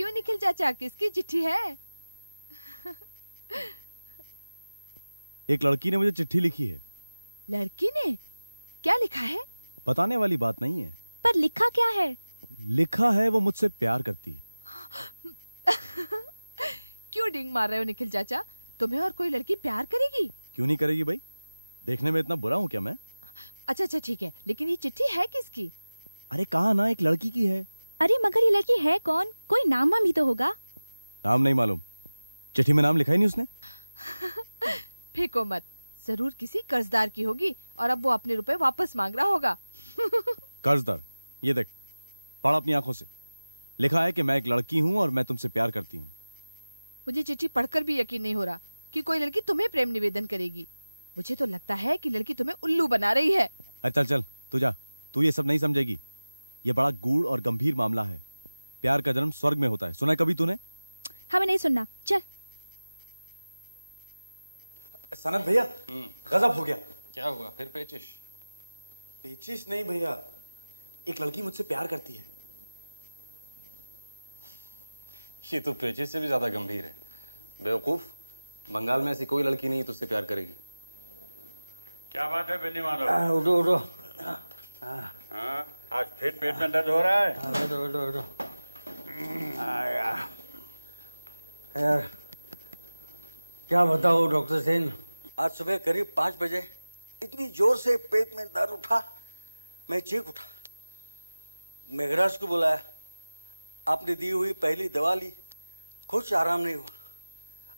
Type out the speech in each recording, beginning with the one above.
क्यों निखिल चाचा, किसकी चिट्ठी है? एक लड़की ने मुझे चिट्ठी लिखी है। लड़की ने? क्या लिखा है? बताने वाली बात नहीं है। पर लिखा क्या है? लिखा है वो मुझसे प्यार करती है। क्यों डिंग मार रहे हो निखिल चाचा? तुम्हें और कोई लड़की प्यार करेगी? क्यों नहीं करेगी भाई? देखने में इतना बुरा हूं क्या मैं? अच्छा अच्छा ठीक है, लेकिन ये चिट्ठी है किसकी? अरे कहा ना, एक लड़की की है। अरे मगर ये लड़की है कौन? कोई नाम वाम ही तो होगा। नाम नहीं मालूम, चिट्ठी में नाम लिखा ही नहीं उसने। फेंको मत, जरूर किसी कर्जदार की होगी और अब वो अपने रुपए वापस मांग रहा होगा। कर्जदार? ये देख, पढ़ अपनी आंखों से। लिखा है कि मैं एक लड़की हूं और मैं तुमसे प्यार करती हूं। मुझे चिट्ठी पढ़कर भी यकीन नहीं हो रहा कि कोई लड़की तुम्हें प्रेम निवेदन करेगी। मुझे तो लगता है कि लड़की तुम्हें उल्लू बना रही है। चल चल तू जा, तू ये सब नहीं समझेगी। ये बड़ा गूढ़ और गंभीर मामला है। प्यार का जन्म स्वर्ग में होता है, सुना है कभी तूने? हमें नहीं सुनना, चल। सनत भैया, गजब हो गया। क्या हुआ फिर? पेचिश? पेचिश नहीं भैया, एक लड़की मुझसे प्यार करती है। ये तो पेचिश से भी ज्यादा गंभीर है। बेवकूफ, बंगाल में ऐसी कोई लड़की नहीं तुझसे प्यार करेगी। क्या बात है बेनी माधव? उठो उठो। हाँ, आज फिर पेट में दर्द हो रहा है? उठो उठो उठो। यार क्या बताओ डॉक्टर सेन, आज सुबह करीब 5 बजे इतनी जोर से पेट में दर्द उठा, मैं चीख उठा। मेघराज को बुलाया, आपने दी हुई पहली दवा ली, कुछ आराम नहीं हुआ।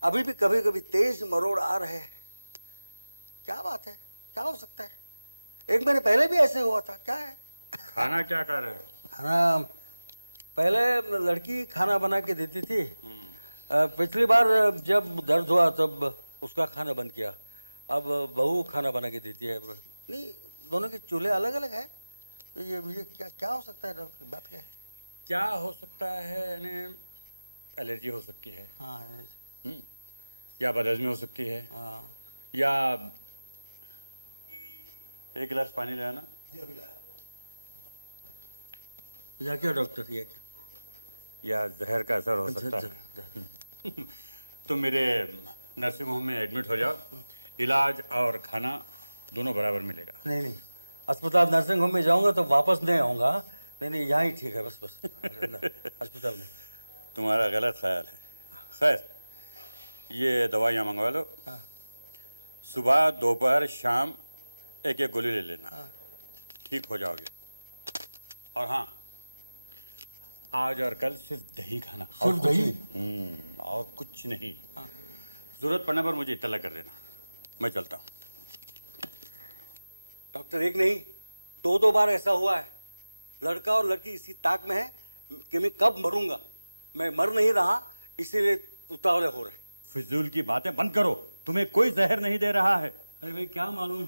अभी भी कभी कभी तेज मरोड़ आ रहे हैं। क्या बात है, क्या हो सकता है? 1 महीने पहले भी ऐसे हुआ था, क्या है? खाना क्या कर रहे हो? खाना पहले लड़की खाना बना के देती थी। पिछली बार जब दर्द हुआ तब उसका खाना बंद किया। अब बहू खाना बना के देती है। नहीं, दोनों के चूल्हे अलग अलग है। तो ये मुझे क्या क्या हो सकता है डॉक्टर? बात क्या है? क्या हो सकता है? यानी एलर्जी हो सकती है। हाँ। या बदहजमी हो सकती है। हाँ। या एक गिलास पानी ले आना। या क्या डॉक्टर? ये क्या? या जहर का असर हो सकता है। तुम मेरे नर्सिंग होम में एडमिट हो जाओ, इलाज और खाना दोनों बराबर मिलेगा। नहीं नहीं, अस्पताल नर्सिंग होम में जाऊंगा तो वापस नहीं आऊंगा। नहीं नहीं, यहाँ ही ठीक है, बस बस अस्पताल में। तुम्हारा गलत ख्याल है। खैर, ये दवाइयाँ मंगवा लो। सुबह दोपहर शाम एक एक गोली ले लेना, ठीक हो जाओगे। और हाँ, आज और कल सिर्फ दही खाना। सिर्फ दही? और कुछ नहीं। जरूरत पड़ने पर मुझे इत्तला कर देना। मैं चलता हूँ। डॉक्टर, एक नहीं 2 बार ऐसा हुआ है। लड़का और लड़की इसी ताक में है कि मैं कब मरूंगा। मैं मर नहीं रहा, इसीलिए उतावले हो रहे। फिजूल की बातें बंद करो, तुम्हें कोई जहर नहीं दे रहा है। अरे भाई क्या मालूम,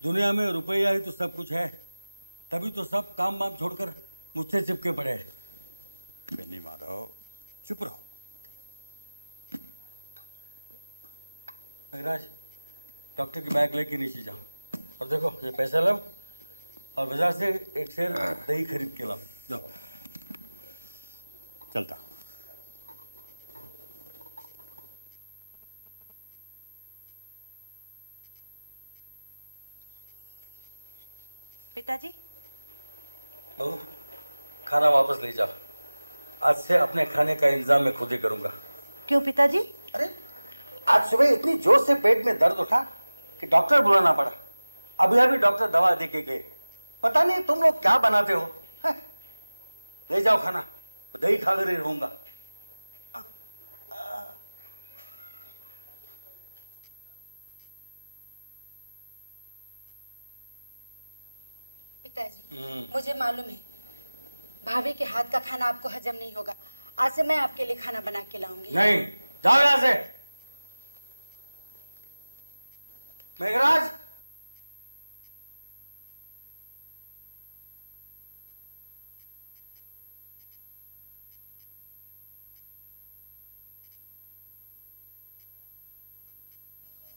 दुनिया में रुपया ही तो सब कुछ है, तभी तो सब काम वाम छोड़कर मुझसे चिपके पड़े हैं। बेनी माधव, चुप रहो। मेघराज, डॉक्टर की बैग लेके नीचे जाओ और देखो ये पैसा लो और बाजार से एक शेर दही खरीद के लाओ। जाओ। चलता। पिताजी। बहू, खाना वापस ले जाओ। आज से अपने खाने का इंतजाम मैं खुद ही करूंगा। क्यों पिताजी? अरे आज सुबह इतनी जोर से पेट में दर्द उठा कि डॉक्टर बुलाना पड़ा। अभी अभी डॉक्टर दवा दे के गए। पता नहीं तुम लोग क्या बनाते हो। हैं? ले जाओ खाना, दही खाकर ही रहूंगा। पिताजी, मुझे मालूम है भाभी के हाथ का खाना आपको हजम नहीं होगा। आज से मैं आपके लिए खाना बना के लाऊंगी। नहीं, जाओ यहां से। मेघराज,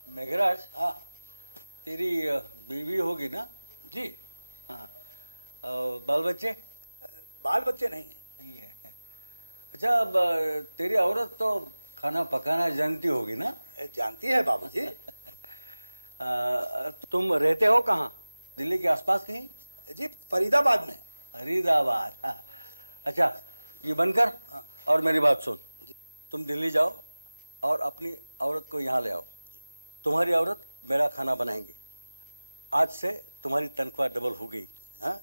मेघराज। हाँ, तेरी बीवी होगी ना? जी। हाँ, बाल बच्चे? बाल बच्चे नहीं है। नहीं है। अच्छा, अब तेरी औरत तो खाना पकाना जानती होगी ना? जानती है बाबूजी। तुम रहते हो कहाँ? दिल्ली के आसपास कहीं? जी फरीदाबाद में। फरीदाबाद, हाँ। अच्छा, ये बनकर और मेरी बात सुन। तुम दिल्ली जाओ और अपनी औरत को यहाँ ले आओ। तुम्हारी औरत मेरा खाना बनाएंगी। आज से तुम्हारी तनख्वाह डबल हो गई। हाँ,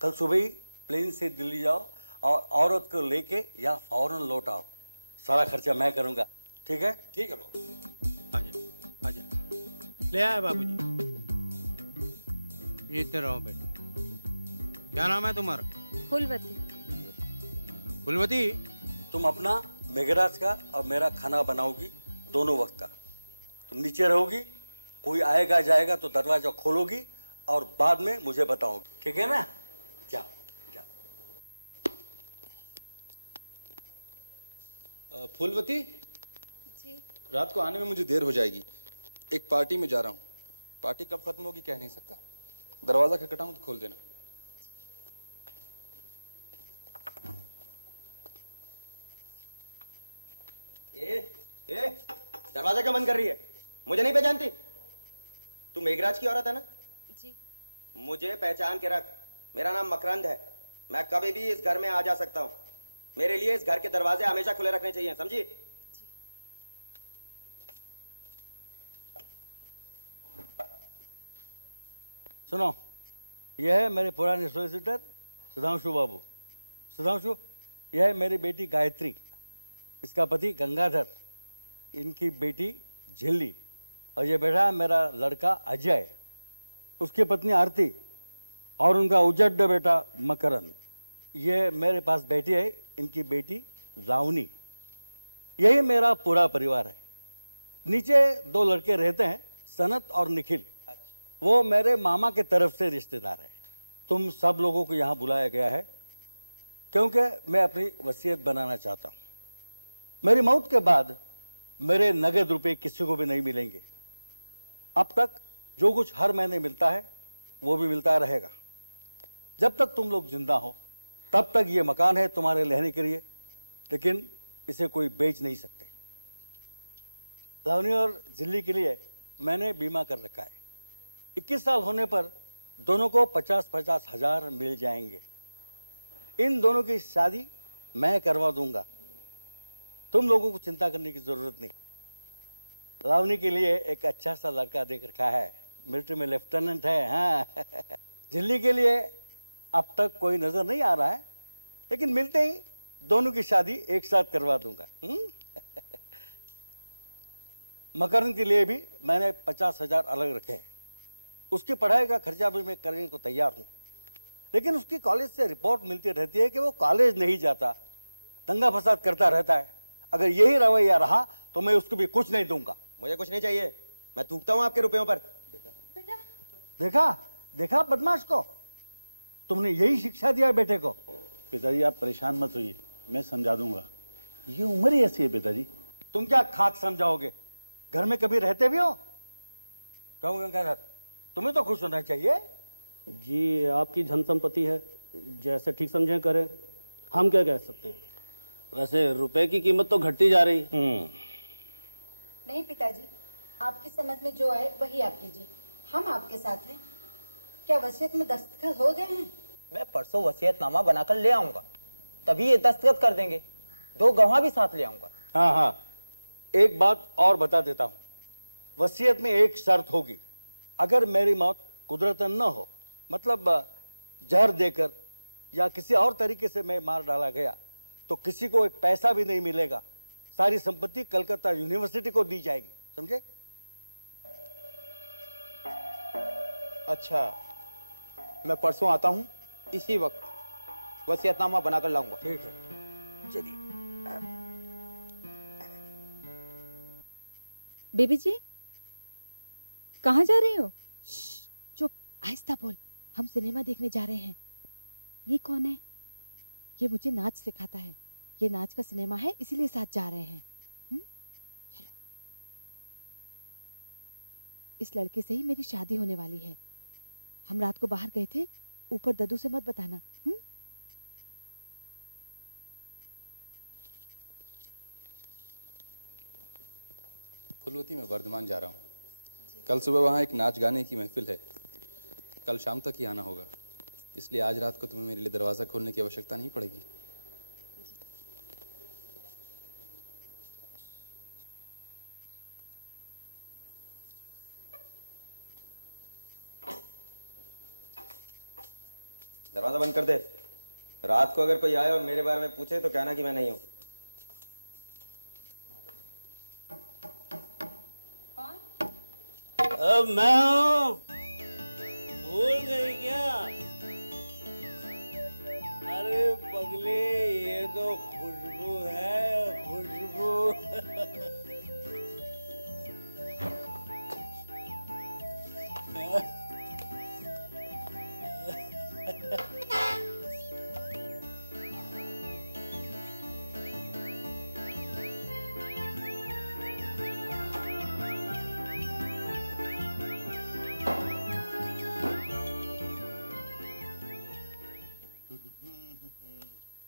कल सुबह ही प्लेन से दिल्ली जाओ और औरत को लेके यहाँ फौरन लौट आओ। सारा खर्चा मैं करूँगा, ठीक है? ठीक है बाबू। आजा आजा, ले आए बाबूजी। जीते रहो बेटा। क्या नाम है तुम्हारा? फूलवती। फूलवती, तुम अपना मेघराज का और मेरा खाना बनाओगी दोनों वक्त का। तुम नीचे रहोगी, कोई आएगा जाएगा तो दरवाजा खोलोगी और बाद में मुझे बताओगी, ठीक है ना? जाओ जाओ। फूलवती जी। रात को आने में मुझे देर हो जाएगी। एक पार्टी में जा रहा हूँ। पार्टी कब खत्म होगी कह नहीं सकता। दरवाजा खटखटाऊं तो खोल देना। ए, दरवाजा क्यों बंद कर रही है? मुझे नहीं पहचानती? तू मेघराज की औरत है ना? जी। मुझे पहचान के रख। मेरा नाम मकरंद है। मैं कभी भी इस घर में आ जा सकता हूँ। मेरे लिए इस घर के दरवाजे हमेशा खुले रखने चाहिए, समझी? सुनो, यह है मेरे पुराने सोलिसिटर सुधांशु बाबू। सुधांशु, यह है मेरी बेटी गायत्री, इसका पति गंगाधर, इनकी बेटी झिल्ली, और ये बैठा है मेरा लड़का अजय, उसकी पत्नी आरती और उनका उजड्ड बेटा मकरन। ये मेरे पास बैठी है इनकी बेटी लावनी। यही मेरा पूरा परिवार है। नीचे दो लड़के रहते हैं, सनत और निखिल, वो मेरे मामा के तरफ से रिश्तेदार है। तुम सब लोगों को यहाँ बुलाया गया है क्योंकि मैं अपनी वसीयत बनाना चाहता हूँ। मेरी मौत के बाद मेरे नगद रुपए किसी को भी नहीं मिलेंगे। अब तक जो कुछ हर महीने मिलता है वो भी मिलता रहेगा। जब तक तुम लोग जिंदा हो तब तक ये मकान है तुम्हारे रहने के लिए, लेकिन इसे कोई बेच नहीं सकते। लावनी और झिल्ली के लिए मैंने बीमा कर रखा है। 21 साल होने पर दोनों को 50-50 हजार मिल जाएंगे। इन दोनों की शादी मैं करवा दूंगा। तुम लोगों को चिंता करने की जरूरत नहीं। लावनी के लिए एक अच्छा सा लड़का देख रखा है, मिलिट्री में लेफ्टिनेंट है। हाँ, झिल्ली के लिए अब तक कोई नजर नहीं आ रहा है, लेकिन मिलते ही दोनों की शादी एक साथ करवा दूंगा। मकरन के लिए भी मैंने 50 हजार अलग रखे हैं। उसकी पढ़ाई का खर्चा भी मैं करने को तैयार हूँ, लेकिन उसकी कॉलेज से रिपोर्ट मिलती रहती है कि वो कॉलेज नहीं जाता, दंगा फसाद करता रहता है। अगर यही रवैया रहा तो मैं उसको भी कुछ नहीं दूंगा। मुझे कुछ नहीं चाहिए, मैं थूकता हूँ आपके रुपयों पर। देखा देखा बदमाश को, तुमने यही शिक्षा दिया बेटे को। पिताजी आप परेशान मत होइए, मैं समझा दूंगा। ये उम्र ही ऐसी है पिताजी। तुम क्या खाक समझाओगे? घर में कभी रहते भी हो? कहूँगा तुम्हें तो खुश होना चाहिए। जी, आपकी धन संपत्ति है, जैसे ठीक समझे करें, हम क्या कह सकते हैं। वैसे रुपए की कीमत तो घटती जा रही। नहीं पिताजी, आपकी समझ में जो आए वही आप कीजिए, हम आपके साथ हैं। क्या वसीयत में दस्तखत हो गए हैं? मैं परसों वसीयतनामा बनाकर ले आऊंगा, तभी ये दस्तखत कर देंगे। 2 गवाह भी साथ ले आऊंगा। हाँ हाँ, एक बात और बता देता हूँ। वसीयत में एक शर्त होगी, अगर मेरी मौत कुदरतन न हो, मतलब जहर देकर या किसी और तरीके से मैं मार डाला गया, तो किसी को एक पैसा भी नहीं मिलेगा। सारी संपत्ति कलकत्ता यूनिवर्सिटी को दी जाएगी, समझे? अच्छा, मैं परसों आता हूँ, इसी वक्त वसीयतनामा बनाकर लाऊंगा। ठीक है, चलिए। बेबी जी, कहाँ जा रही हो? चुप, आहिस्ता बोल। हम सिनेमा देखने जा रहे हैं। ये कौन है? ये मुझे नाच सिखाता है। ये नाच का सिनेमा है, इसीलिए साथ जा रहे हैं। चलो। इस लड़के से ही मेरी शादी होने वाली है। हम रात को बाहर गए थे, ऊपर दद्दू से मत बताना। फुलवती मैं वर्धमान जा रहा हूँ। कल सुबह वहाँ एक नाच गाने की महफिल है। कल शाम तक ही आना होगा, इसलिए आज रात को तुम्हें मेरे लिए दरवाज़ा खोलने की आवश्यकता नहीं पड़ेगी। दरवाजा बंद कर दे। रात को अगर कोई आए और मेरे बारे में पूछे तो कहना कि मैं नहीं हूं। अब मैं भूल गई क्या? अरे पगले, ये तो खुशबू है, खुशबू।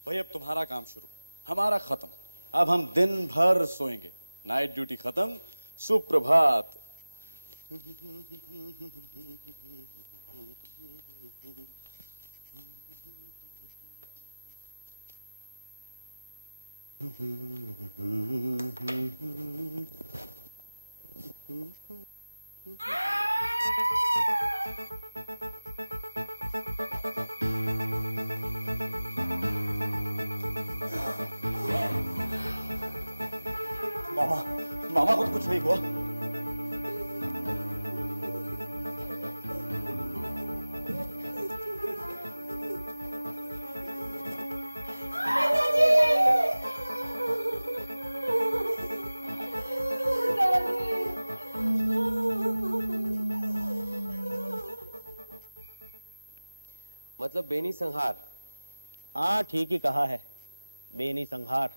भाई अब तुम्हारा काम शुरू, हमारा खत्म। अब हम दिन भर सोएंगे। नाइट ड्यूटी खत्म, सुप्रभात। मामा को तो कुछ नहीं हुआ। मतलब बेनी संहार। हाँ, ठीक ही कहा है, बेनी संहार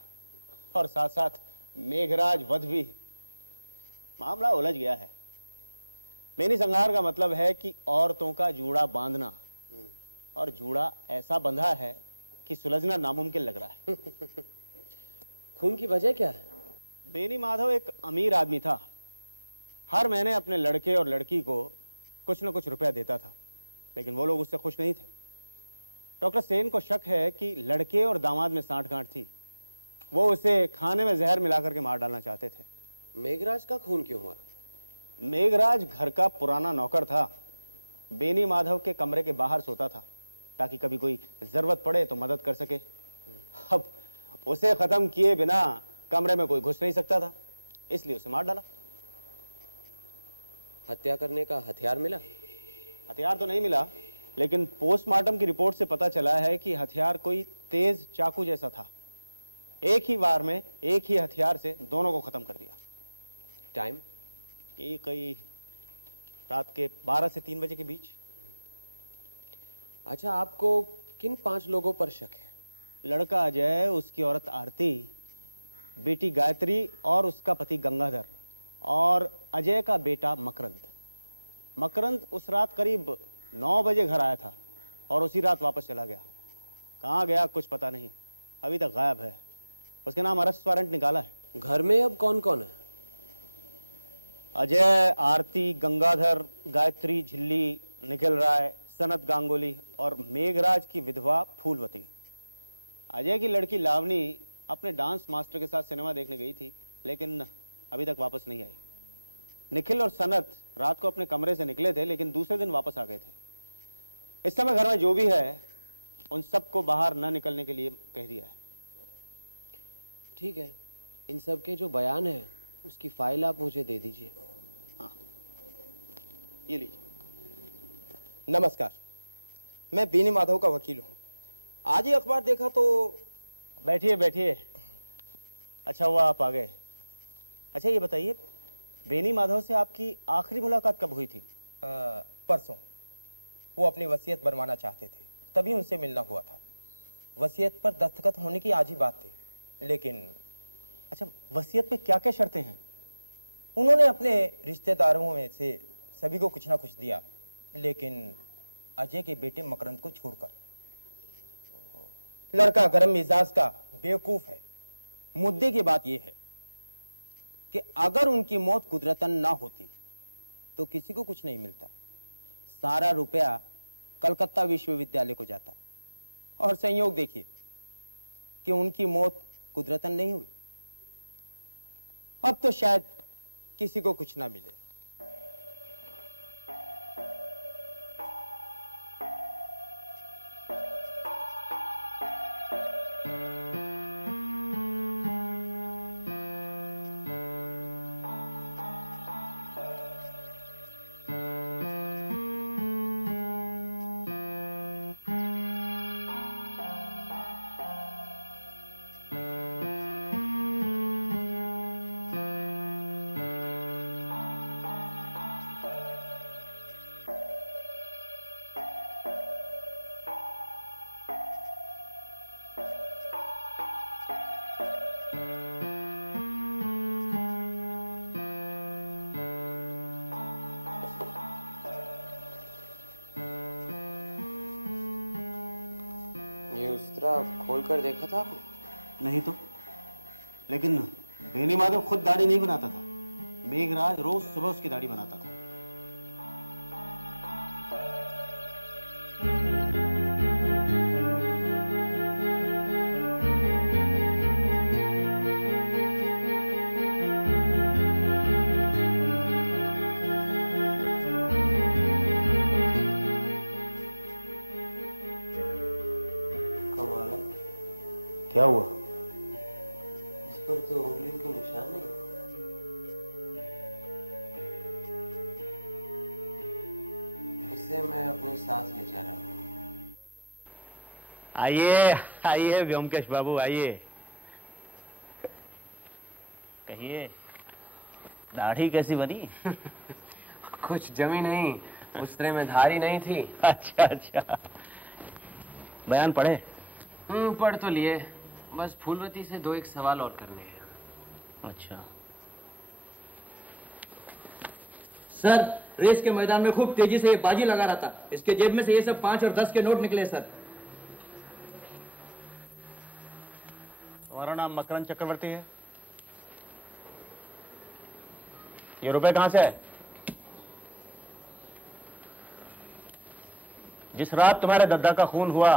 और साथ साथ मेघराज वध भी। मामला उलझ गया है। बेनी संहार का मतलब है कि औरतों का जूड़ा बांधना, और जूड़ा ऐसा बंधा है कि सुलझना नामुमकिन लग रहा है। खून की वजह क्या है? बेनी माधव एक अमीर आदमी था। हर महीने अपने लड़के और लड़की को कुछ न कुछ रुपया देता था, लेकिन वो लोग उससे खुश नहीं थे। डॉक्टर सेन को शक है कि लड़के और दामाद में सांठ-गांठ थी। वो उसे खाने में जहर मिलाकर के मार डालना चाहते थे। मेघराज का खून क्यों हुआ? मेघराज घर का पुराना नौकर था। बेनी माधव के कमरे के बाहर सोता था ताकि कभी कोई जरूरत पड़े तो मदद कर सके। अब उसे खत्म किए बिना कमरे में कोई घुस नहीं सकता था, इसलिए उसे मार डाला। हत्या करने का हथियार मिला? हथियार तो नहीं मिला, लेकिन पोस्टमार्टम की रिपोर्ट से पता चला है कि हथियार कोई तेज चाकू जैसा था। एक ही वार में एक ही हथियार से दोनों को खत्म कर दिया। टाइम? ये कई रात के 12 से 3 बजे के बीच। अच्छा, आपको किन 5 लोगों पर शक है? लड़का अजय, उसकी औरत आरती, बेटी गायत्री और उसका पति गंगाधर, और अजय का बेटा मकरंद। मकरंद उस रात करीब 9 बजे घर आया था और उसी रात वापस चला गया। कहाँ गया कुछ पता नहीं, अभी तक गायब है। उसके नाम अरेस्ट वारंट निकाला है। घर में अब कौन कौन है? अजय, आरती, गंगाधर, गायत्री, झिल्ली, निखिल राय, सनत गांगुली और मेघराज की विधवा फूलवती। अजय की लड़की लावनी अपने डांस मास्टर के साथ सिनेमा देखने गई थी, लेकिन अभी तक वापस नहीं आई। निखिल और सनत रात को अपने कमरे से निकले थे, लेकिन दूसरे दिन वापस आ गए थे। इस समय घर में जो भी है उन सबको बाहर न निकलने के लिए कह दिया है। ठीक है, इन सब के जो बयान है उसकी फाइल आप मुझे दे दीजिए। हाँ, ये लीजिए। नमस्कार, मैं बेनी माधव का वकील हूँ। आज ही अखबार देखा तो। बैठिए बैठिए। अच्छा हुआ आप आ गए। अच्छा ये बताइए, बेनी माधव से आपकी आखिरी मुलाकात कब हुई थी? परसों। वो अपनी वसीयत बनवाना चाहते थे, तभी उनसे मिलना हुआ था। वसीयत पर दस्तखत होने की आज ही बात थी, लेकिन। अच्छा, वसीयत में क्या क्या शर्तें हैं? उन्होंने अपने रिश्तेदारों में से सभी को कुछ ना कुछ दिया, लेकिन अजय के बेटे मकरंद को छोड़कर। लड़का गरम मिजाज का बेवकूफ है। मुद्दे की बात यह है कि अगर उनकी मौत कुदरतन ना होती तो किसी को कुछ नहीं मिलता। सारा रुपया कलकत्ता विश्वविद्यालय को जाता। और संयोग देखिए कि उनकी मौत कुदरतन नहीं हुई। अब तो शायद किसी को कुछ ना मिले। खोल कर देखा था आपने? नहीं तो, लेकिन बेनी माधव खुद दाढ़ी नहीं बनाता था। मेघराज रोज सुबह उसकी दाढ़ी बनाता था। क्या हुआ? इस पर तो उंगलियों के निशान नहीं। इसे मैं अपने साथ ले जा रहा हूँ। आइए आइए व्योमकेश बाबू, आइए। कहिए, दाढ़ी कैसी बनी? कुछ जमी नहीं, उस तरह में धारी नहीं थी। अच्छा अच्छा, बयान पढ़े? पढ़ तो लिए, बस फूलवती से 2-1 सवाल और करने हैं। अच्छा। सर, रेस के मैदान में खूब तेजी से ये बाजी लगा रहा था। इसके जेब में से ये सब 5 और 10 के नोट निकले सर। तुम्हारा नाम मकरंद चक्रवर्ती है? ये रुपए कहां से है? जिस रात तुम्हारे दद्दा का खून हुआ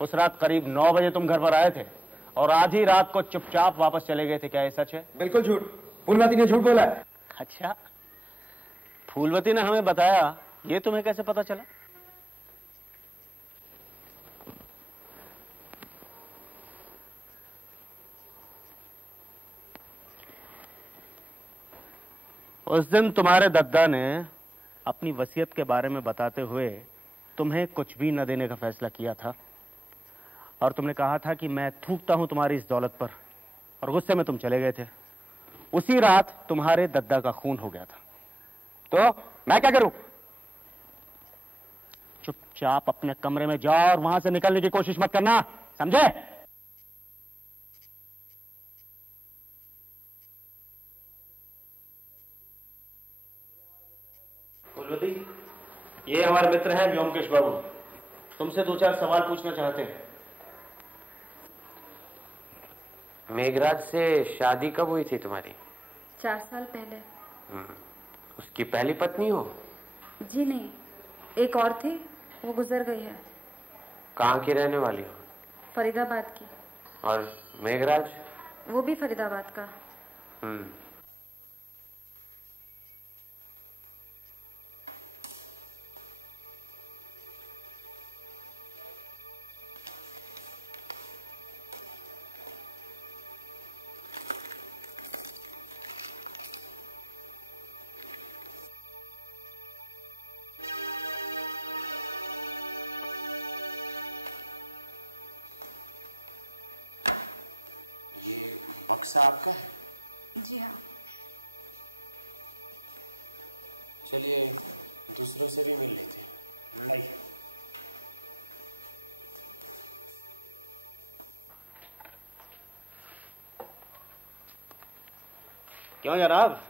उस रात करीब 9 बजे तुम घर पर आए थे और आधी रात को चुपचाप वापस चले गए थे। क्या ये सच है? बिल्कुल झूठ। फूलवती ने झूठ बोला है। अच्छा, फूलवती ने हमें बताया, ये तुम्हें कैसे पता चला? उस दिन तुम्हारे दद्दा ने अपनी वसीयत के बारे में बताते हुए तुम्हें कुछ भी न देने का फैसला किया था और तुमने कहा था कि मैं थूकता हूं तुम्हारी इस दौलत पर, और गुस्से में तुम चले गए थे। उसी रात तुम्हारे दद्दा का खून हो गया था। तो मैं क्या करूं? चुपचाप अपने कमरे में जाओ और वहां से निकलने की कोशिश मत करना, समझे? फूलवती, ये हमारे मित्र हैं व्योमकेश बाबू, तुमसे 2-4 सवाल पूछना चाहते हैं। मेघराज से शादी कब हुई थी तुम्हारी? 4 साल पहले। उसकी पहली पत्नी हो? जी नहीं, एक और थी, वो गुजर गई है। कहाँ की रहने वाली हो? फरीदाबाद की। और मेघराज? वो भी फरीदाबाद का। ये बक्सा आपका है? जी हाँ। चलिए दूसरों से भी मिल लेते हैं। आइए। क्यों जनाब,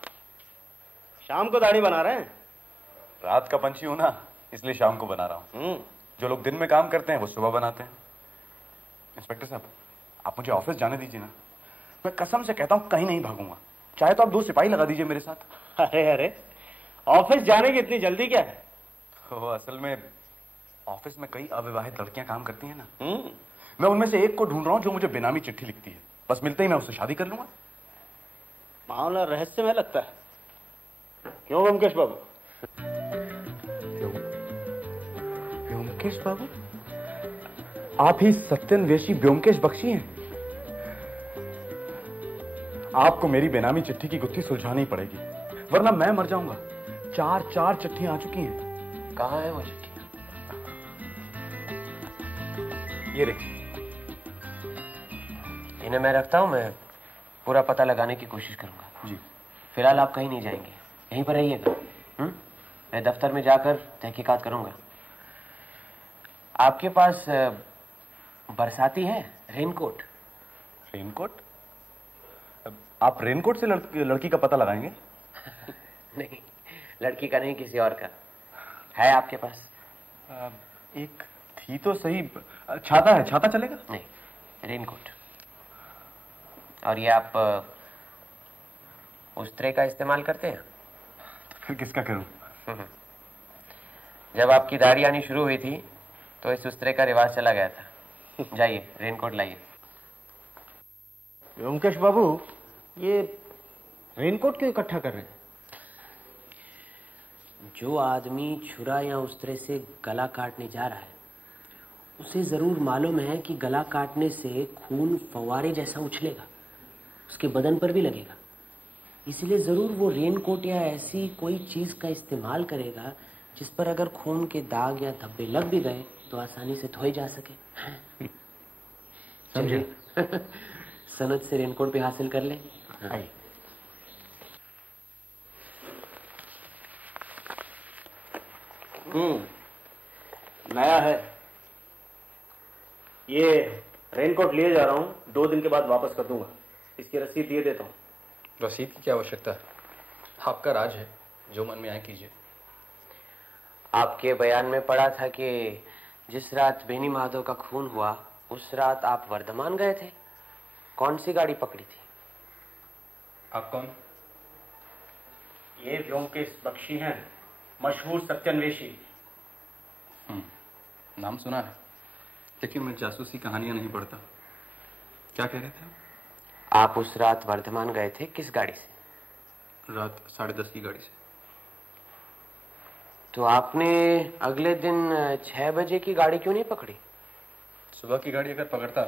शाम को दाढ़ी बना रहे हैं? रात का पंछी हूं ना, इसलिए शाम को बना रहा हूं। जो लोग दिन में काम करते हैं वो सुबह बनाते हैं। इंस्पेक्टर साहब, आप मुझे ऑफिस जाने दीजिए ना, मैं कसम से कहता हूं कहीं नहीं भागूंगा। चाहे तो आप 2 सिपाही लगा दीजिए मेरे साथ। अरे अरे, ऑफिस जाने की इतनी जल्दी क्या है? असल में ऑफिस में कई अविवाहित लड़कियां काम करती हैं ना, मैं उनमें से एक को ढूंढ रहा हूं जो मुझे बेनामी चिट्ठी लिखती है। बस मिलते ही मैं उससे शादी कर लूंगा। मामला रहस्यमय लगता है, क्यों ब्योमकेश बाबू? ब्योमकेश बाबू, आप ही सत्यन्वेषी ब्योमकेश बख्शी हैं? आपको मेरी बेनामी चिट्ठी की गुत्थी सुलझानी पड़ेगी, वरना मैं मर जाऊंगा। 4 चिट्ठियां आ चुकी हैं। कहाँ है वो चिट्ठी? ये रही। इन्हें मैं रखता हूँ, मैं पूरा पता लगाने की कोशिश करूंगा। जी। फिलहाल आप कहीं नहीं जाएंगे, यहीं पर रहिएगा। मैं दफ्तर में जाकर तहकीकात करूंगा। आपके पास बरसाती है? रेनकोट? रेनकोट? आप रेनकोट से लड़की का पता लगाएंगे? नहीं, लड़की का नहीं, किसी और का है आपके पास? एक थी तो सही। छाता है, छाता चलेगा? नहीं, रेनकोट। और ये आप उस्त्रे का इस्तेमाल करते हैं? तो फिर किसका करूं? जब आपकी दाढ़ी आनी शुरू हुई थी तो इस उस्त्रे का रिवाज चला गया था। जाइए, रेनकोट लाइए। ब्योमकेश बाबू, ये रेनकोट क्यों इकट्ठा कर रहे हैं? जो आदमी छुरा या उस्त्रे से गला काटने जा रहा है, उसे जरूर मालूम है कि गला काटने से खून फव्वारे जैसा उछलेगा, उसके बदन पर भी लगेगा। इसलिए जरूर वो रेनकोट या ऐसी कोई चीज का इस्तेमाल करेगा जिस पर अगर खून के दाग या धब्बे लग भी गए तो आसानी से धोए जा सके। समझे? सनद से रेनकोट भी हासिल कर ले। नया है ये। रेनकोट लिए जा रहा हूँ, 2 दिन के बाद वापस कर दूंगा। इसकी रसीद दिए देता हूँ। रसीद की क्या आवश्यकता है? आपका राज है, जो मन में आए कीजिए। आपके बयान में पढ़ा था कि जिस रात बेनी माधव का खून हुआ उस रात आप वर्धमान गए थे। कौन सी गाड़ी पकड़ी थी? आप कौन? ये ब्योमकेश बख्शी हैं, मशहूर सत्यन्वेषी। नाम सुना है, लेकिन मैं जासूसी कहानियां नहीं पढ़ता। क्या कह रहे थे आप उस रात वर्धमान गए थे, किस गाड़ी से? रात 10:30 की गाड़ी से। तो आपने अगले दिन 6 बजे की गाड़ी क्यों नहीं पकड़ी? सुबह की गाड़ी अगर पकड़ता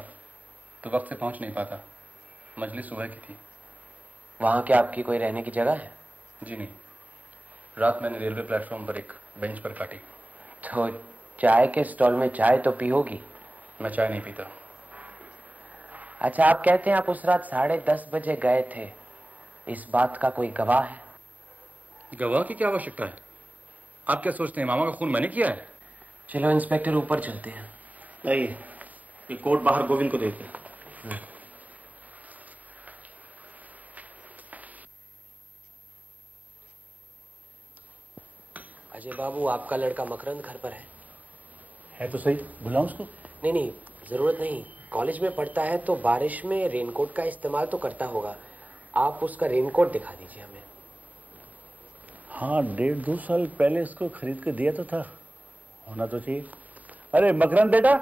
तो वक्त से पहुंच नहीं पाता। मजलिस सुबह की थी। वहां क्या आपकी कोई रहने की जगह है? जी नहीं, रात मैंने रेलवे प्लेटफॉर्म पर एक बेंच पर काटी। तो चाय के स्टॉल में चाय तो पी होगी? मैं चाय नहीं पीता। अच्छा, आप कहते हैं आप उस रात 10:30 बजे गए थे, इस बात का कोई गवाह है? गवाह की क्या आवश्यकता है? आप क्या सोचते हैं मामा का खून मैंने किया है? चलो इंस्पेक्टर, ऊपर चलते हैं। नहीं, ये कोट बाहर गोविंद को देते। अजय बाबू, आपका लड़का मकरंद घर पर है तो सही, बुलाऊं उसको? नहीं, जरूरत नहीं। कॉलेज में पढ़ता है तो बारिश में रेनकोट का इस्तेमाल तो करता होगा। आप उसका रेनकोट दिखा दीजिए हमें। हाँ, 1.5-2 साल पहले इसको खरीद के दिया तो था, होना तो चाहिए। अरे मकरंद बेटा,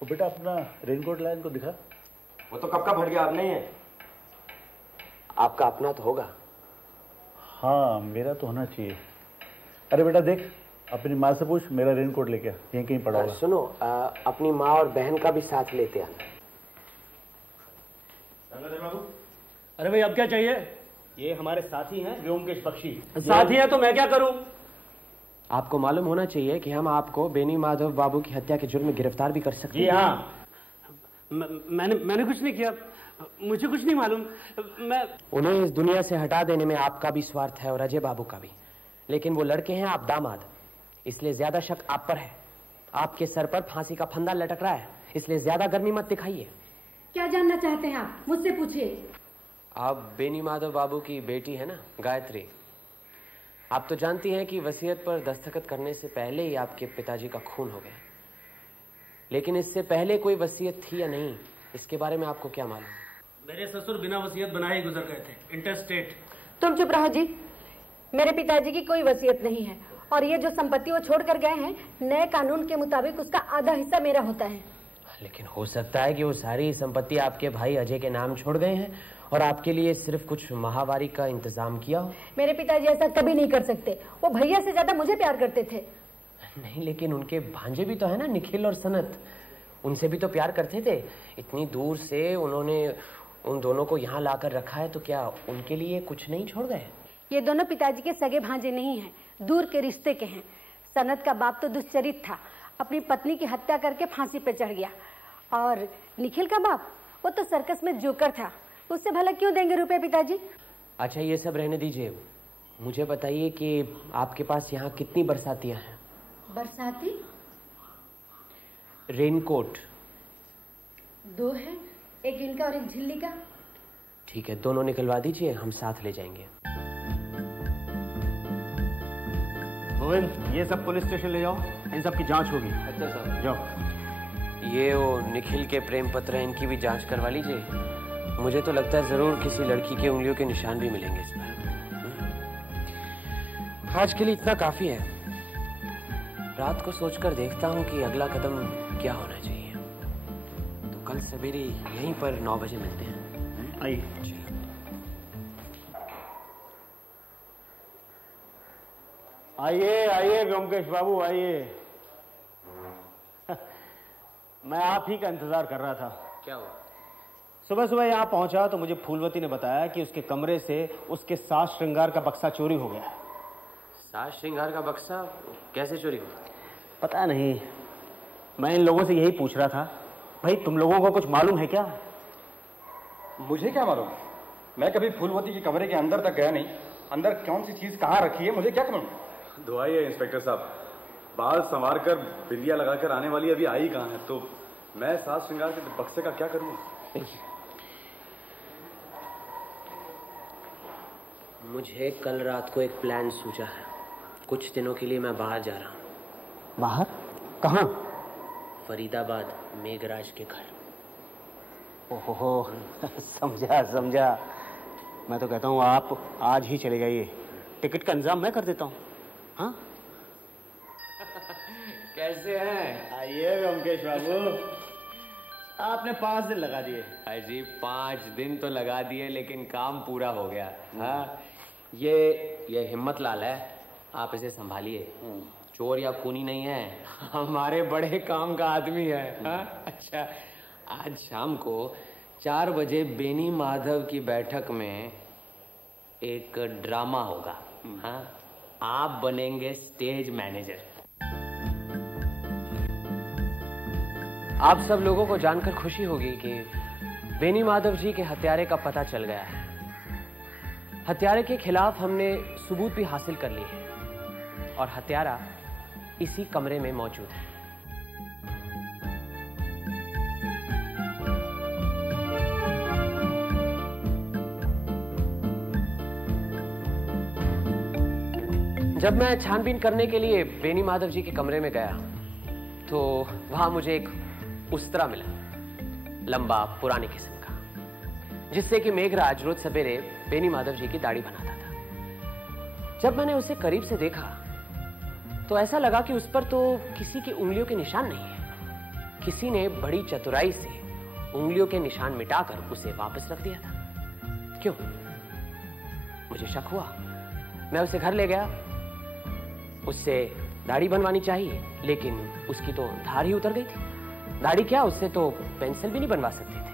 वो बेटा अपना रेनकोट लाइन को दिखा। वो तो कब का फट गया, अब नहीं है। आपका अपना तो होगा। हाँ, मेरा तो होना चाहिए। अरे बेटा देख, अपनी माँ से पूछ, मेरा रेनकोट लेके आ, यहीं कहीं पड़ा होगा। सुनो, अपनी माँ और बहन का भी साथ लेते आना। अरे भाई, अब क्या चाहिए? ये हमारे साथी हैं ब्योमकेश बख्शी। साथी हैं तो मैं क्या करूं? आपको मालूम होना चाहिए कि हम आपको बेनी माधव बाबू की हत्या के जुर्म में गिरफ्तार भी कर सकते हैं। जी हाँ, मैंने कुछ नहीं किया, मुझे कुछ नहीं मालूम। मैं उन्हें इस दुनिया से हटा देने में आपका भी स्वार्थ है और अजय बाबू का भी, लेकिन वो लड़के हैं, आप दामाद, इसलिए ज्यादा शक आप पर है। आपके सर पर फांसी का फंदा लटक रहा है, इसलिए ज्यादा गर्मी मत दिखाइए। क्या जानना चाहते हैं आप? मुझसे पूछिए। आप बेनी माधव बाबू की बेटी है ना, गायत्री। आप तो जानती हैं कि वसीयत पर दस्तखत करने से पहले ही आपके पिताजी का खून हो गया, लेकिन इससे पहले कोई वसीयत थी या नहीं, इसके बारे में आपको क्या मालूम? मेरे ससुर बिना वसीयत बनाए ही गुजर गए थे, इंटरस्टेट। तुम चुप रहो जी। मेरे पिताजी की कोई वसीयत नहीं है और ये जो संपत्ति वो छोड़ कर गए हैं, नए कानून के मुताबिक उसका आधा हिस्सा मेरा होता है। लेकिन हो सकता है कि वो सारी संपत्ति आपके भाई अजय के नाम छोड़ गए हैं और आपके लिए सिर्फ कुछ माहवारी का इंतजाम किया हो। मेरे पिताजी ऐसा कभी नहीं कर सकते। वो भैया से ज्यादा मुझे प्यार करते थे। नहीं, लेकिन उनके भांजे भी तो है ना, निखिल और सनत। उनसे भी तो प्यार करते थे। इतनी दूर से उन्होंने उन दोनों को यहाँ लाकर रखा है, तो क्या उनके लिए कुछ नहीं छोड़ गए? ये दोनों पिताजी के सगे भांजे नहीं हैं, दूर के रिश्ते के हैं। सनत का बाप तो दुष्चरित था, अपनी पत्नी की हत्या करके फांसी पे चढ़ गया। और निखिल का बाप, वो तो सर्कस में जोकर था, उससे भला क्यों देंगे रुपए पिताजी? अच्छा, ये सब रहने दीजिए। मुझे बताइए कि आपके पास यहाँ कितनी बरसातियाँ हैं? बरसाती? रेनकोट? 2 है, एक इनका और एक झिल्ली का। ठीक है, दोनों निकलवा दीजिए, हम साथ ले जाएंगे। गोविंद, ये सब पुलिस स्टेशन ले जाओ, इन सब की जांच होगी। अच्छा साहब। जाओ। ये वो निखिल के प्रेम पत्र हैं, इनकी भी जांच करवा लीजिए। मुझे तो लगता है जरूर किसी लड़की के उंगलियों के निशान भी मिलेंगे इस पर। आज के लिए इतना काफी है। रात को सोचकर देखता हूँ कि अगला कदम क्या होना चाहिए। तो कल सवेरे यहीं पर 9 बजे मिलते हैं। आइए। आइए आइए ब्योमकेश बाबू, आइए। मैं आप ही का इंतजार कर रहा था। क्या हुआ? सुबह सुबह यहाँ पहुंचा तो मुझे फूलवती ने बताया कि उसके कमरे से उसके साज श्रृंगार का बक्सा चोरी हो गया है। साज श्रृंगार का बक्सा कैसे चोरी हुआ? पता नहीं, मैं इन लोगों से यही पूछ रहा था। भाई, तुम लोगों को कुछ मालूम है क्या? मुझे क्या मालूम? मैं कभी फूलवती के कमरे के अंदर तक गया नहीं। अंदर कौन सी चीज कहाँ रखी है मुझे क्या मालूम? दुआई है इंस्पेक्टर साहब, बाल संवार कर बिंदिया लगाकर आने वाली अभी आई कहाँ है, तो मैं साज श्रृंगार के बक्से का क्या करूँ? मुझे कल रात को एक प्लान सूझा है। कुछ दिनों के लिए मैं बाहर जा रहा हूँ। बाहर? कहाँ? फरीदाबाद, मेघराज के घर। ओहो, समझा समझा। मैं तो कहता हूँ आप आज ही चले जाइए, टिकट का इंतजाम मैं कर देता हूँ। हाँ? कैसे हैं? आइए ब्योमकेश बाबू, आपने 5 दिन लगा दिए। अजी 5 दिन तो लगा दिए, लेकिन काम पूरा हो गया। हाँ, ये हिम्मत लाल है, आप इसे संभालिए। चोर या खूनी नहीं है, हमारे बड़े काम का आदमी है। हाँ? अच्छा, आज शाम को 4 बजे बेनी माधव की बैठक में एक ड्रामा होगा। हाँ, आप बनेंगे स्टेज मैनेजर। आप सब लोगों को जानकर खुशी होगी कि बेनी माधव जी के हत्यारे का पता चल गया है। हत्यारे के खिलाफ हमने सबूत भी हासिल कर लिए हैं और हत्यारा इसी कमरे में मौजूद है। जब मैं छानबीन करने के लिए बेनी माधव जी के कमरे में गया तो वहां मुझे एक उस्तरा मिला, लंबा पुराने किस्म का, जिससे कि मेघराज रोज सवेरे बेनी माधव जी की दाढ़ी बनाता था। जब मैंने उसे करीब से देखा तो ऐसा लगा कि उस पर तो किसी की उंगलियों के निशान नहीं है। किसी ने बड़ी चतुराई से उंगलियों के निशान मिटाकर उसे वापस रख दिया था। क्यों? मुझे शक हुआ। मैं उसे घर ले गया। उससे दाढ़ी बनवानी चाहिए, लेकिन उसकी तो धार ही उतर गई थी। दाढ़ी क्या, उससे तो पेंसिल भी नहीं बनवा सकते थे।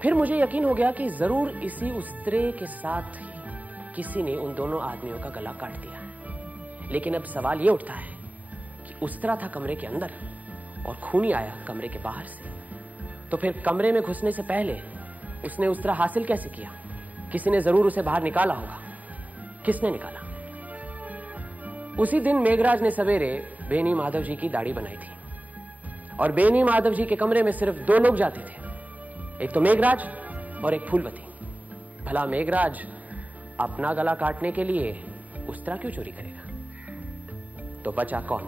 फिर मुझे यकीन हो गया कि जरूर इसी उस्तरे के साथ ही किसी ने उन दोनों आदमियों का गला काट दिया है। लेकिन अब सवाल ये उठता है कि उस्तरा था कमरे के अंदर और खूनी आया कमरे के बाहर से, तो फिर कमरे में घुसने से पहले उसने उस्तरा हासिल कैसे किया? किसी ने जरूर उसे बाहर निकाला होगा। किसने निकाला? उसी दिन मेघराज ने सवेरे बेनी माधव जी की दाढ़ी बनाई थी और बेनी माधव जी के कमरे में सिर्फ 2 लोग जाते थे, एक तो मेघराज और एक फूलवती। भला मेघराज अपना गला काटने के लिए उस्तरा क्यों चोरी करेगा? तो बचा कौन?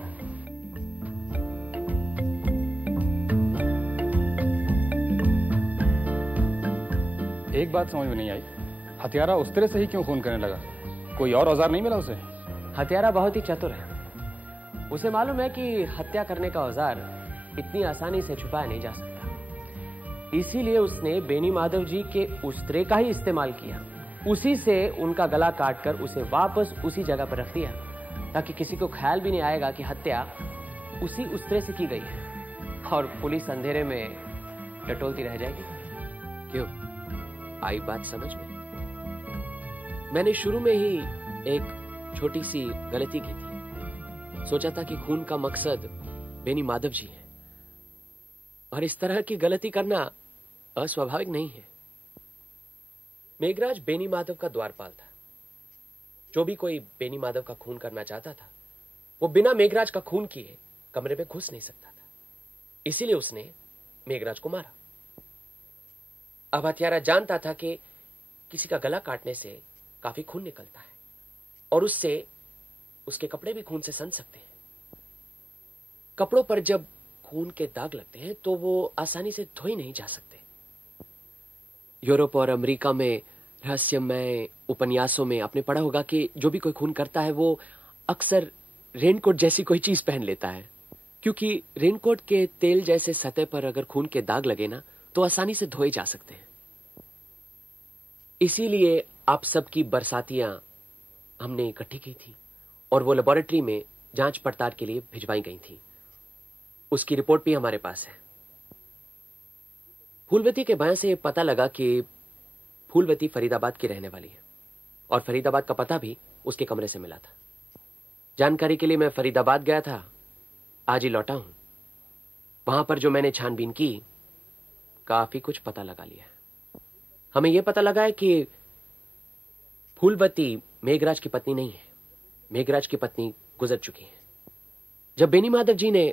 एक बात समझ में नहीं आई, हत्यारा उस तरह से ही क्यों खून करने लगा? कोई और औजार नहीं मिला उसे? हत्यारा बहुत ही चतुर है। उसे मालूम है कि हत्या करने का औजार इतनी आसानी से छुपाया नहीं जा सकता। इसीलिए उसने बेनी माधव जी के उस्तरे का ही इस्तेमाल किया। उसी से उनका गला काटकर उसे वापस उसी जगह पर रख दिया, ताकि किसी को ख्याल भी नहीं आएगा कि हत्या उसी उस्तरे से की गई है और पुलिस अंधेरे में टटोलती रह जाएगी। क्यों, आई बात समझ में? मैंने शुरू में ही एक छोटी सी गलती की थी। सोचा था कि खून का मकसद बेनी माधव जी है, और इस तरह की गलती करना अस्वाभाविक नहीं है। मेघराज बेनी माधव का द्वारपाल था। जो भी कोई बेनी माधव का खून करना चाहता था, वो बिना मेघराज का खून किए कमरे में घुस नहीं सकता था। इसीलिए उसने मेघराज को मारा। अब हत्यारा जानता था कि किसी का गला काटने से काफी खून निकलता है, और उससे उसके कपड़े भी खून से सन सकते हैं। कपड़ों पर जब खून के दाग लगते हैं तो वो आसानी से धोए नहीं जा सकते। यूरोप और अमेरिका में रहस्यमय उपन्यासों में आपने पढ़ा होगा कि जो भी कोई खून करता है वो अक्सर रेनकोट जैसी कोई चीज पहन लेता है, क्योंकि रेनकोट के तेल जैसे सतह पर अगर खून के दाग लगे ना तो आसानी से धोए जा सकते हैं। इसीलिए आप सबकी बरसातियां हमने इकट्ठी की थी और वो लेबोरेटरी में जांच पड़ताल के लिए भिजवाई गई थी। उसकी रिपोर्ट भी हमारे पास है। फूलवती के बयान से पता लगा कि फूलवती फरीदाबाद की रहने वाली है, और फरीदाबाद का पता भी उसके कमरे से मिला था। जानकारी के लिए मैं फरीदाबाद गया था, आज ही लौटा हूं। वहां पर जो मैंने छानबीन की, काफी कुछ पता लगा लिया। हमें यह पता लगा है कि फूलवती मेघराज की पत्नी नहीं है। मेघराज की पत्नी गुजर चुकी है। जब बेनी माधव जी ने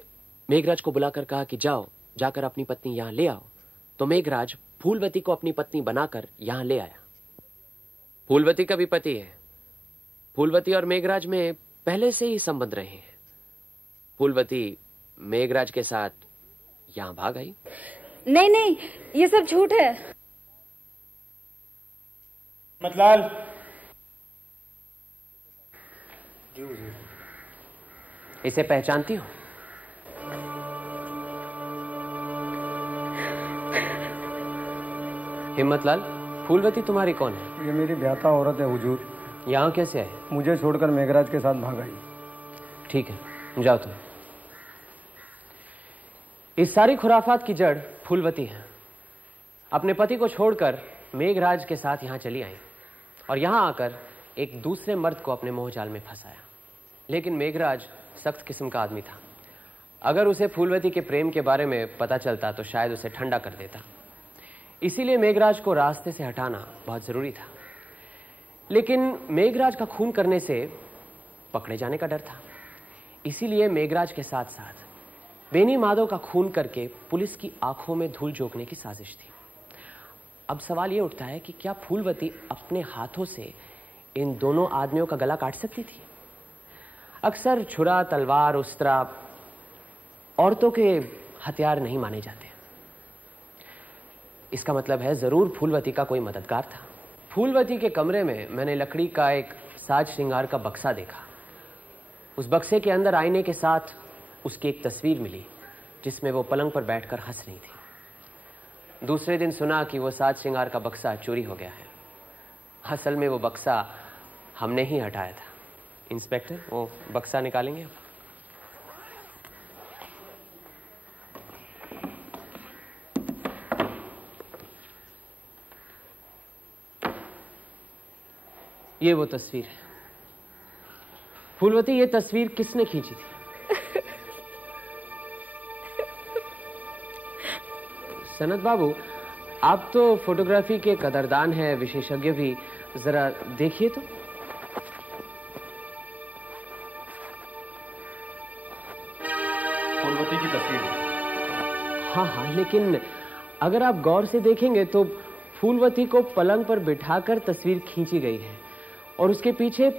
मेघराज को बुलाकर कहा कि जाओ, जाकर अपनी पत्नी यहां ले आओ, तो मेघराज फूलवती को अपनी पत्नी बनाकर यहां ले आया। फूलवती का भी पति है। फूलवती और मेघराज में पहले से ही संबंध रहे हैं। फूलवती मेघराज के साथ यहां भाग आई। नहीं नहीं, ये सब झूठ है। मतलाल, इसे पहचानती हो? हिम्मतलाल, फूलवती तुम्हारी कौन है? ये मेरी ब्याता औरत है हुजूर। यहाँ कैसे आई? मुझे छोड़कर मेघराज के साथ भाग आई। ठीक है, जाओ तुम। इस सारी खुराफात की जड़ फूलवती है। अपने पति को छोड़कर मेघराज के साथ यहाँ चली आई और यहाँ आकर एक दूसरे मर्द को अपने मोहजाल में फंसाया। लेकिन मेघराज सख्त किस्म का आदमी था। अगर उसे फूलवती के प्रेम के बारे में पता चलता तो शायद उसे ठंडा कर देता। इसीलिए मेघराज को रास्ते से हटाना बहुत जरूरी था। लेकिन मेघराज का खून करने से पकड़े जाने का डर था। इसीलिए मेघराज के साथ साथ बेनी माधव का खून करके पुलिस की आंखों में धूल झोंकने की साजिश थी। अब सवाल यह उठता है कि क्या फूलवती अपने हाथों से इन दोनों आदमियों का गला काट सकती थी? अक्सर छुरा, तलवार, उस्त्रा औरतों के हथियार नहीं माने जाते। इसका मतलब है जरूर फूलवती का कोई मददगार था। फूलवती के कमरे में मैंने लकड़ी का एक साज श्रृंगार का बक्सा देखा। उस बक्से के अंदर आईने के साथ उसकी एक तस्वीर मिली जिसमें वो पलंग पर बैठकर हंस रही थी। दूसरे दिन सुना कि वो साज श्रृंगार का बक्सा चोरी हो गया है। असल में वो बक्सा हमने ही हटाया था। इंस्पेक्टर, वो बक्सा निकालेंगे? ये वो तस्वीर है। फूलवती, ये तस्वीर किसने खींची थी? सनत बाबू, आप तो फोटोग्राफी के कदरदान हैं, विशेषज्ञ भी। जरा देखिए तो। फूलवती की तस्वीर। हाँ हाँ, लेकिन अगर आप गौर से देखेंगे तो फूलवती को पलंग पर बिठाकर तस्वीर खींची गई है और उसके पीछे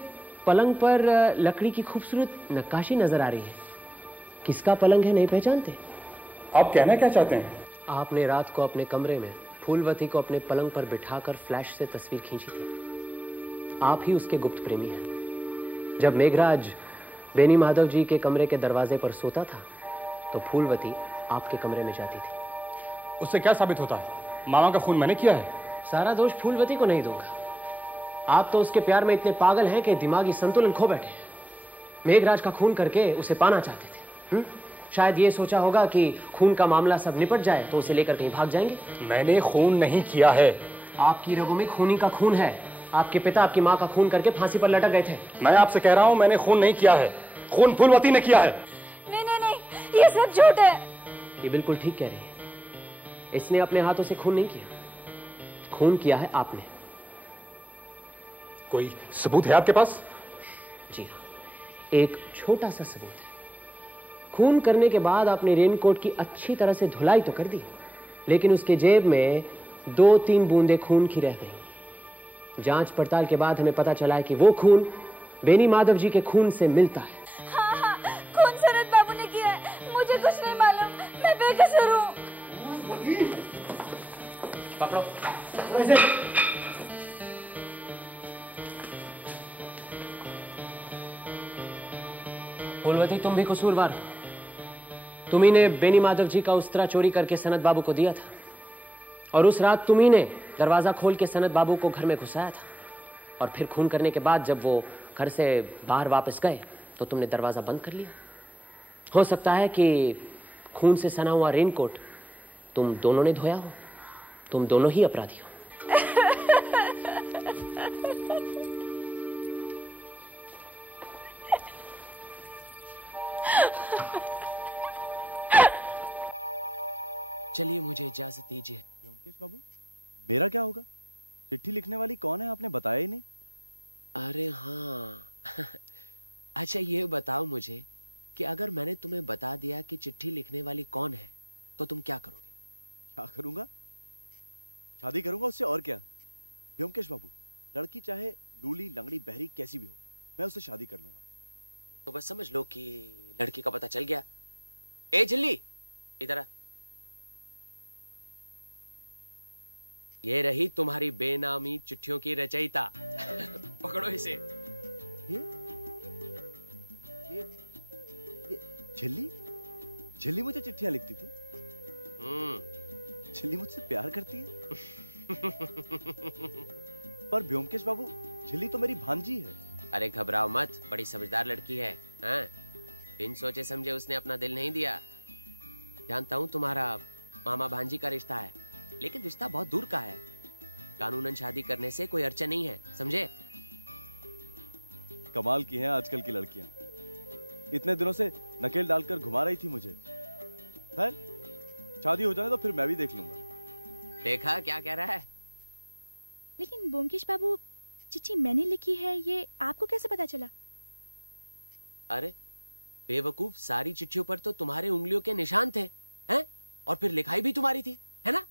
पलंग पर लकड़ी की खूबसूरत नक्काशी नजर आ रही है। किसका पलंग है, नहीं पहचानते? आप कहना क्या चाहते हैं? आपने रात को अपने कमरे में फूलवती को अपने पलंग पर बिठाकर फ्लैश से तस्वीर खींची थी। आप ही उसके गुप्त प्रेमी हैं। जब मेघराज बेनी माधव जी के कमरे के दरवाजे पर सोता था तो फूलवती आपके कमरे में जाती थी। उससे क्या साबित होता है? मामा का खून मैंने किया है। सारा दोष फूलवती को नहीं दूंगा। आप तो उसके प्यार में इतने पागल हैं कि दिमागी संतुलन खो बैठे हैं। मेघराज का खून करके उसे पाना चाहते थे। शायद ये सोचा होगा कि खून का मामला सब निपट जाए तो उसे लेकर कहीं भाग जाएंगे। मैंने खून नहीं किया है। आपकी रगों में खूनी का खून है। आपके पिता आपकी माँ का खून करके फांसी पर लटक गए थे। मैं आपसे कह रहा हूँ मैंने खून नहीं किया है। खून फूलवती ने किया है। नहीं नहीं नहीं, ये सब झूठ है। ये बिल्कुल ठीक कह रही है। इसने अपने हाथों से खून नहीं किया, खून किया है आपने। कोई सबूत है आपके पास? जी हाँ, एक छोटा सा सबूत है। खून करने के बाद आपने रेनकोट की अच्छी तरह से धुलाई तो कर दी, लेकिन उसके जेब में 2-3 बूंदें खून की रह गई। जांच पड़ताल के बाद हमें पता चला है कि वो खून बेनी माधव जी के खून से मिलता है। हाँ हाँ, खून सनत बाबू ने किया है। मुझे कुछ नहीं मालूम, मैं बेकसूर हूँ। पकड़ो। फूलवती, तुम भी कसूरवार। तुम्ही ने बेनी माधव जी का उस्तरा चोरी करके सनत बाबू को दिया था, और उस रात तुम्ही ने दरवाजा खोल के सनत बाबू को घर में घुसाया था, और फिर खून करने के बाद जब वो घर से बाहर वापस गए तो तुमने दरवाजा बंद कर लिया। हो सकता है कि खून से सना हुआ रेनकोट तुम दोनों ने धोया हो। तुम दोनों ही अपराधी हो। चलिए, मुझे इजाजत दीजिए। व्योमकेश बाबू, मेरा क्या होगा? चिट्ठी लिखने वाली कौन है, आपने बताया ही नहीं। अरे हाँ अच्छा, ये बताओ मुझे कि अगर मैंने तुम्हें बता दिया कि चिट्ठी लिखने वाली कौन है तो तुम क्या करोगे? क्या करूंगा? शादी करूंगा उससे, और क्या। व्योमकेश बाबू, लड़की चाहे लूली लंगड़ी बहरी कैसी भी हो, मैं उससे शादी कर लूंगा। तो बस समझ लो कि लड़की का पता चल गया। ए झिल्ली, इधर आ। ये रही तुम्हारी बेनामी चिट्ठियों की रचयिता। पकड़ो इसे। ये झिल्ली? झिल्ली मुझे चिट्ठियां लिखती थी? झिल्ली मुझसे प्यार करती है? पर व्योमकेश बाबू, झिल्ली तो मेरी भांजी है। अरे घबराओ मत, बड़ी समझदार लड़की है। हाँ? बिन सोचे समझे उसने अपना दिल नहीं दिया। जानता हूँ तुम्हारा मामा भांजी का रिश्ता है, लेकिन रिश्ता बहुत दूर का है। कानूनन शादी करने से कोई अड़चन नहीं है, समझे? कमाल की हैं आजकल की लड़कियां। इतने दिनों से नकेल डालकर घुमा रही थी मुझे। खैर, शादी हो जाए तो फिर मैं भी देख लूंगा। देखा क्या कह रहा है? लेकिन ब्योमकेश बाबू, चिट्ठी मैंने लिखी है, ये आपको कैसे पता चला? अरे बेवकूफ, सारी चिट्ठियों पर तो तुम्हारे उंगलियों के निशान थे, हैं? और फिर लिखाई भी तुम्हारी थी, है ना?